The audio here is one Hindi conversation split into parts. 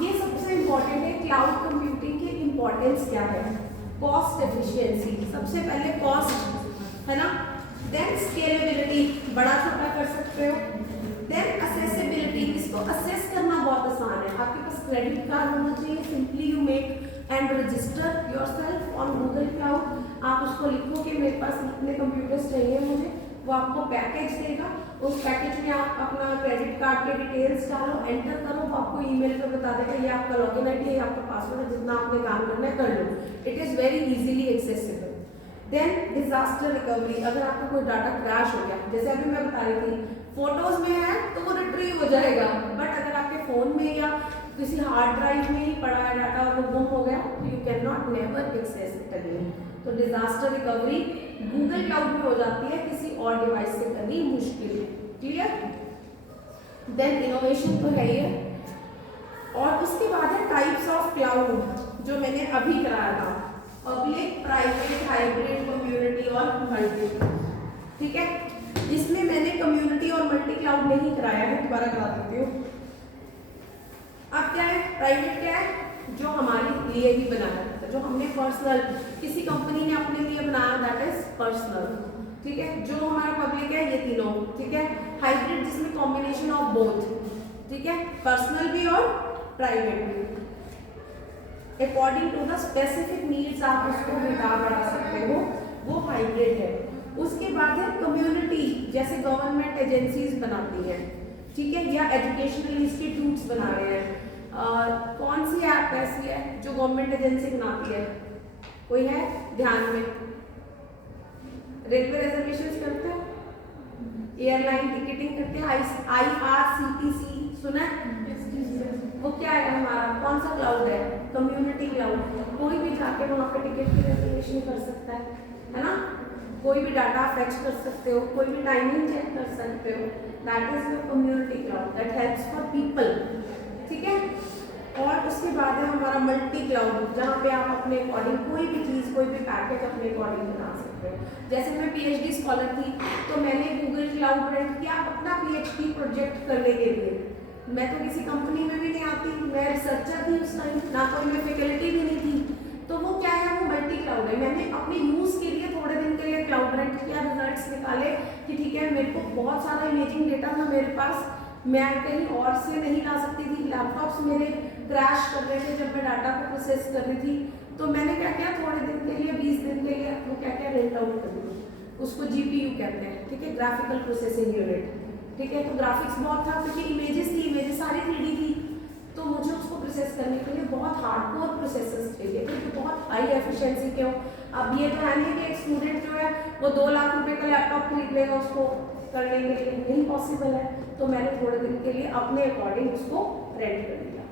ये सबसे इम्पोर्टेंट है क्लाउड कंप्यूटिंग की इम्पोर्टेंस क्या है। कॉस्ट एफिशिएंसी, सबसे पहले कॉस्ट है ना, देन स्केलेबिलिटी, बड़ा छोटा कर सकते हो, देन असेसिबिलिटी, इसको असेस करना बहुत आसान है। आपके पास क्रेडिट कार्ड होना चाहिए, simply you make and register yourself on Google cloud. आप उसको लिखो कि मेरे पास इतने कंप्यूटर्स चाहिए मुझे, वो आपको पैकेज देगा, उस पैकेज में आप अपना क्रेडिट कार्ड के डिटेल्स डालो, एंटर करो, वो आपको ईमेल पे बता देगा ये आपका लॉगिन आईडी है, ये आपका पासवर्ड है, जितना आपने काम करना है कर लो। It is very easily accessible. Then disaster recovery, अगर आपका कोई डाटा क्रैश हो गया, जैसे अभी मैं बता रही थी फोटोज में है तो वो रिट्रीव हो जाएगा, बट अगर आपके फोन में या किसी हार्ड ड्राइव में ही पड़ा है डाटा और वो गुम हो गया तो you can not never access it again. तो डिजास्टर रिकवरी गूगल क्लाउड में हो जाती है, किसी और डिवाइस से करनी मुश्किल है। क्लियर? देन इनोवेशन तो है ही है, और उसके बाद है टाइप्स ऑफ क्लाउड, जो मैंने अभी कराया था, पब्लिक, प्राइवेट, हाइब्रिड, कम्युनिटी और मल्टी। ठीक है, इसमें मैंने कम्युनिटी और मल्टी क्लाउड नहीं कराया है, दोबारा करा देती हूँ। अब क्या है, प्राइवेट क्या है, जो हमारे लिए ही बनाया था, जो हमने पर्सनल, किसी कंपनी ने अपने लिए बनाया, दैट इज पर्सनल। ठीक है, जो हमारा पब्लिक है ये तीनों। ठीक है, हाइब्रिड जिसमें कॉम्बिनेशन ऑफ बोथ, ठीक है, पर्सनल भी और प्राइवेट भी, according to the specific needs आप उसको घटा बढ़ा सकते हो, वो हाइब्रिड है। उसके बाद है कम्युनिटी, जैसे गवर्नमेंट एजेंसीज बनाती हैं, ठीक है, या एजुकेशनल इंस्टीट्यूट्स बना रहे हैं। कौन सी ऐप ऐसी है जो गवर्नमेंट एजेंसी बनाती है, कोई है ध्यान में? रेलवे रिजर्वेशन करते हैं, एयरलाइन टिकटिंग करते हैं, IRCTC सुना है? वो क्या है हमारा, कौन सा क्लाउड है? Community cloud. कोई भी जाके वहाँ पे टिकट की रिजर्वेशन कर सकता है ना, कोई भी डाटा फेच कर सकते हो, कोई भी टाइमिंग चेक कर सकते हो, that is your community cloud, that helps for people. ठीक है, और उसके बाद है हमारा मल्टी क्लाउड, जहाँ पे आप अपने अकॉर्डिंग कोई भी चीज़, कोई भी पैकेज अपने अकॉर्डिंग बना सकते हो। जैसे मैं PhD स्कॉलर थी तो मैंने गूगल क्लाउड रेंट किया अपना PhD प्रोजेक्ट करने के लिए। मैं तो किसी कंपनी में भी नहीं आती, मैं रिसर्चर थी उस टाइम, ना कोई मैं फैकल्टी भी नहीं थी, तो वो क्या है, वो मल्टी क्लाउड है। मैंने अपने यूज़ के लिए थोड़े दिन के लिए क्लाउड रेंट किया, रिजल्ट्स निकाले कि ठीक है, मेरे को बहुत सारा इमेजिंग डेटा था मेरे पास, मैं कहीं और से नहीं ला सकती थी, लैपटॉप्स मेरे क्रैश कर रहे थे जब मैं डाटा को प्रोसेस कर रही थी, तो मैंने क्या किया, थोड़े दिन के लिए 20 दिन के लिए वो क्या क्या रेंट आउट कर दिया, उसको GPU कहते हैं, ठीक है, ग्राफिकल प्रोसेसिंग यूनिट। ठीक है, तो ग्राफिक्स बहुत था क्योंकि इमेजेस थी, इमेजेस सारी 3D थी, तो मुझे उसको प्रोसेस करने के लिए बहुत हार्डकोर प्रोसेसर्स चाहिए थे जो बहुत हाई एफिशिएंसी के हो। अब ये तो है नहीं कि एक स्टूडेंट जो है वो 2 लाख रुपए का लैपटॉप खरीद लेगा, उसको करने के लिए नहीं पॉसिबल है, तो मैंने थोड़े दिन के लिए अपने अकॉर्डिंग उसको रेंट कर दिया।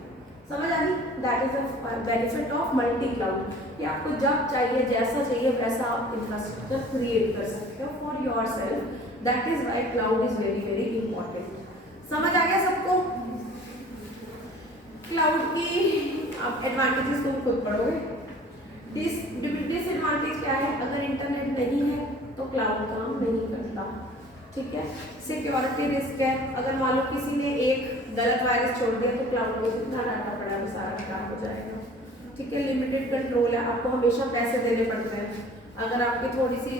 समझ आ गई? That is the benefit of multi cloud, कि आपको जब चाहिए, जैसा चाहिए वैसा आप इंफ्रास्ट्रक्चर क्रिएट कर सकते हो for yourself. That is why cloud is very very important. समझ आ गया सबको? क्लाउड की आप एडवांटेजेस तुम खुद पढ़ोगे। डिसएडवांटेज क्या है, अगर इंटरनेट नहीं है तो क्लाउड काम नहीं करता। ठीक है, सिक्योरिटी रिस्क है, अगर मान लो किसी ने एक गलत वायरस छोड़ दिया तो क्लाउड में कितना डाटा पड़ा है वो सारा खराब हो जाएगा। ठीक है, लिमिटेड कंट्रोल है, आपको हमेशा पैसे देने पड़ते हैं, अगर आपकी थोड़ी सी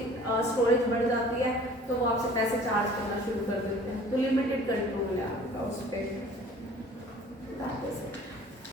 स्टोरेज बढ़ जाती है तो वो आपसे पैसे चार्ज करना शुरू कर देते हैं, तो लिमिटेड कंट्रोल है आपका उस पर।